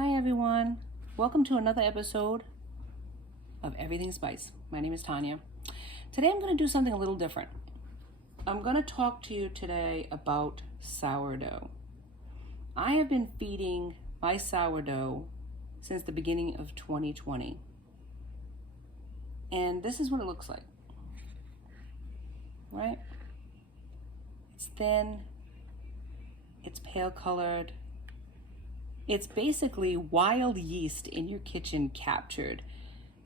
Hi everyone, welcome to another episode of Everything Spice. My name is Tanya. Today I'm going to do something a little different. I'm going to talk to you today about sourdough. I have been feeding my sourdough since the beginning of 2020. And this is what it looks like. Right? It's thin, it's pale colored. It's basically wild yeast in your kitchen captured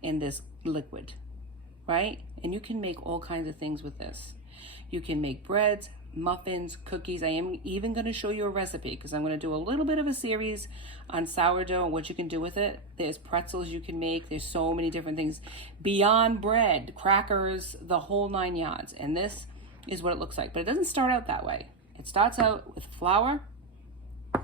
in this liquid, right? And you can make all kinds of things with this. You can make breads, muffins, cookies. I am even going to show you a recipe because I'm going to do a little bit of a series on sourdough and what you can do with it. There's pretzels you can make. There's so many different things beyond bread, crackers, the whole 9 yards. And this is what it looks like. But it doesn't start out that way. It starts out with flour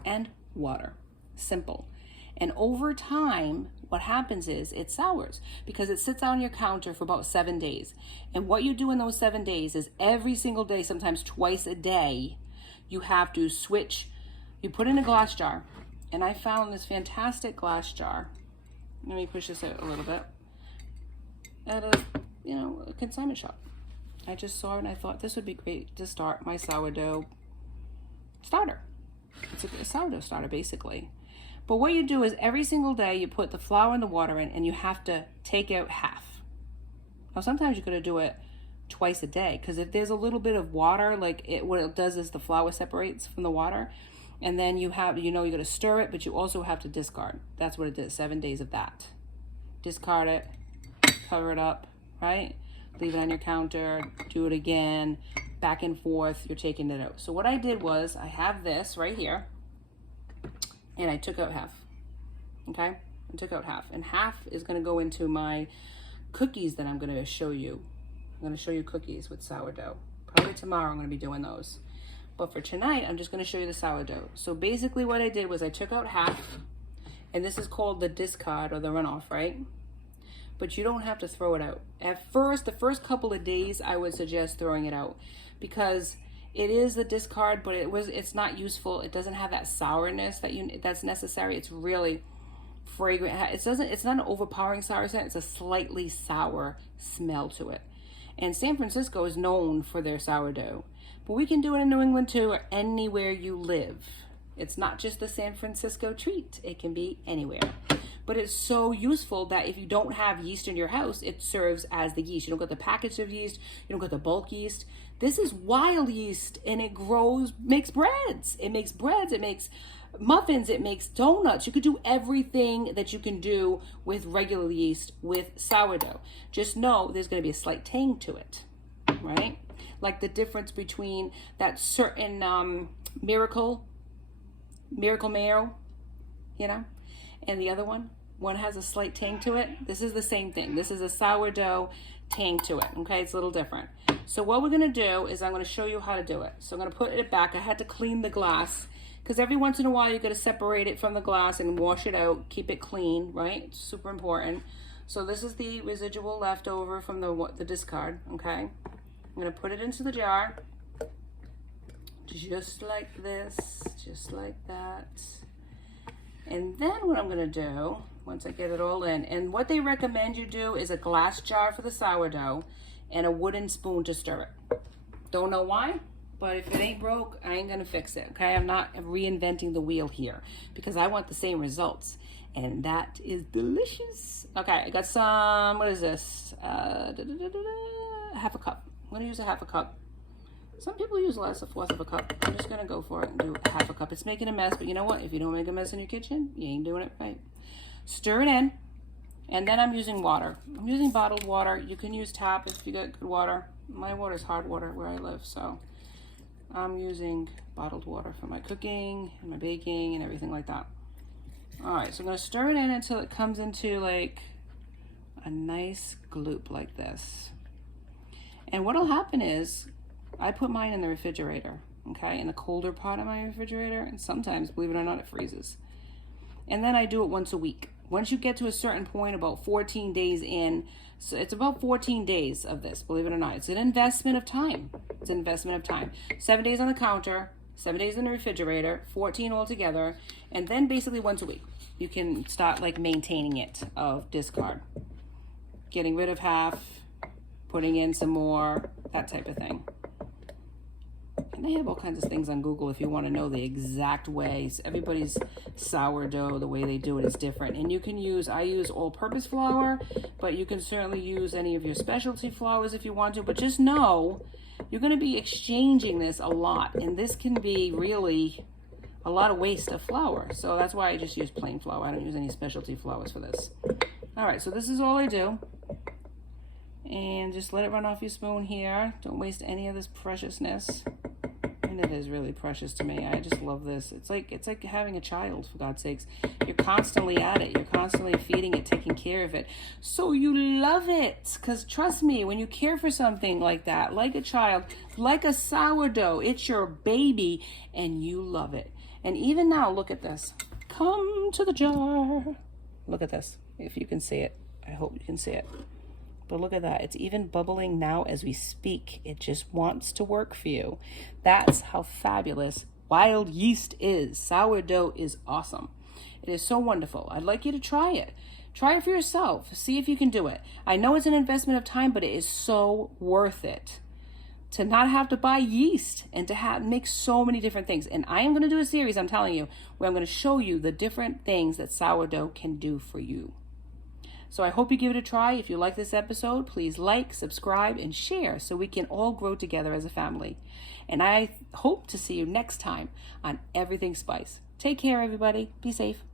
and water. Simple. And over time, what happens is it sours because it sits on your counter for about 7 days. And what you do in those 7 days is every single day, sometimes twice a day, you have to switch. You put in a glass jar. And I found this fantastic glass jar. Let me push this out a little bit. At a consignment shop. I just saw it and I thought this would be great to start my sourdough starter. It's a sourdough starter basically. But what you do is every single day you put the flour and the water in and you have to take out half. Now sometimes you're going to do it twice a day because if there's a little bit of water, what it does is the flour separates from the water. And then you got to stir it, but you also have to discard. That's what it did, 7 days of that. Discard it, cover it up, right? Leave it on your counter, do it again, back and forth, you're taking it out. So what I did was I have this right here. And I took out half, okay? I took out half, and half is gonna go into my cookies that I'm gonna show you. I'm gonna show you cookies with sourdough. Probably tomorrow I'm gonna be doing those. But for tonight, I'm just gonna show you the sourdough. So basically what I did was I took out half, and this is called the discard or the runoff, right? But you don't have to throw it out. At first, the first couple of days, I would suggest throwing it out because it is a discard, but it's not useful. It doesn't have that sourness that's necessary. It's really fragrant. It's not an overpowering sour scent. It's a slightly sour smell to it. And San Francisco is known for their sourdough, but we can do it in New England too, or anywhere you live. It's not just the San Francisco treat. It can be anywhere. But it's so useful that if you don't have yeast in your house, it serves as the yeast. You don't get the package of yeast. You don't get the bulk yeast. This is wild yeast, and it makes breads. It makes breads. It makes muffins. It makes donuts. You could do everything that you can do with regular yeast with sourdough. Just know there's going to be a slight tang to it, right? Like the difference between that certain Miracle Mayo, and the other one. One has a slight tang to it. This is the same thing. This is a sourdough tang to it, okay? It's a little different. So what we're gonna do is I'm gonna show you how to do it. So I'm gonna put it back. I had to clean the glass because every once in a while you gotta separate it from the glass and wash it out, keep it clean, right? It's super important. So this is the residual leftover from the discard, okay? I'm gonna put it into the jar, just like this, just like that. And then what I'm gonna do, once I get it all in, and what they recommend you do is a glass jar for the sourdough and a wooden spoon to stir it. Don't know why, but if it ain't broke, I ain't gonna fix it, okay? I'm not reinventing the wheel here because I want the same results, and that is delicious. Okay, I got some, what is this? Half a cup. I'm gonna use a half a cup. Some people use less, a fourth of a cup. I'm just gonna go for it and do half a cup. It's making a mess, but you know what? If you don't make a mess in your kitchen, you ain't doing it right. Stir it in, and then I'm using water. I'm using bottled water. You can use tap if you got good water. My water is hard water where I live, so I'm using bottled water for my cooking and my baking and everything like that. All right, so I'm gonna stir it in until it comes into like a nice gloop like this. And what'll happen is, I put mine in the refrigerator, okay, in the colder part of my refrigerator, and sometimes, believe it or not, it freezes. And then I do it once a week. Once you get to a certain point, about 14 days in, so it's about 14 days of this, believe it or not. It's an investment of time. It's an investment of time. 7 days on the counter, 7 days in the refrigerator, 14 altogether, and then basically once a week you can start like maintaining it of discard, getting rid of half, putting in some more, that type of thing. And they have all kinds of things on Google if you want to know the exact ways. Everybody's sourdough, the way they do it is different. And you can use, I use all-purpose flour, but you can certainly use any of your specialty flours if you want to. But just know you're going to be exchanging this a lot. And this can be really a lot of waste of flour. So that's why I just use plain flour. I don't use any specialty flours for this. All right, so this is all I do. And just let it run off your spoon here. Don't waste any of this preciousness. And it is really precious to me. I just love this. It's like having a child, for God's sakes. You're constantly at it. You're constantly feeding it, taking care of it. So you love it. Because trust me, when you care for something like that, like a child, like a sourdough, it's your baby and you love it. And even now, look at this. Come to the jar. Look at this. If you can see it. I hope you can see it. But look at that. It's even bubbling now as we speak. It just wants to work for you. That's how fabulous wild yeast is. Sourdough is awesome. It is so wonderful. I'd like you to try it. Try it for yourself. See if you can do it. I know it's an investment of time, but it is so worth it to not have to buy yeast and to make so many different things. And I am going to do a series, I'm telling you, where I'm going to show you the different things that sourdough can do for you. So I hope you give it a try. If you like this episode, please like, subscribe, and share so we can all grow together as a family. And I hope to see you next time on Everything Spice. Take care, everybody. Be safe.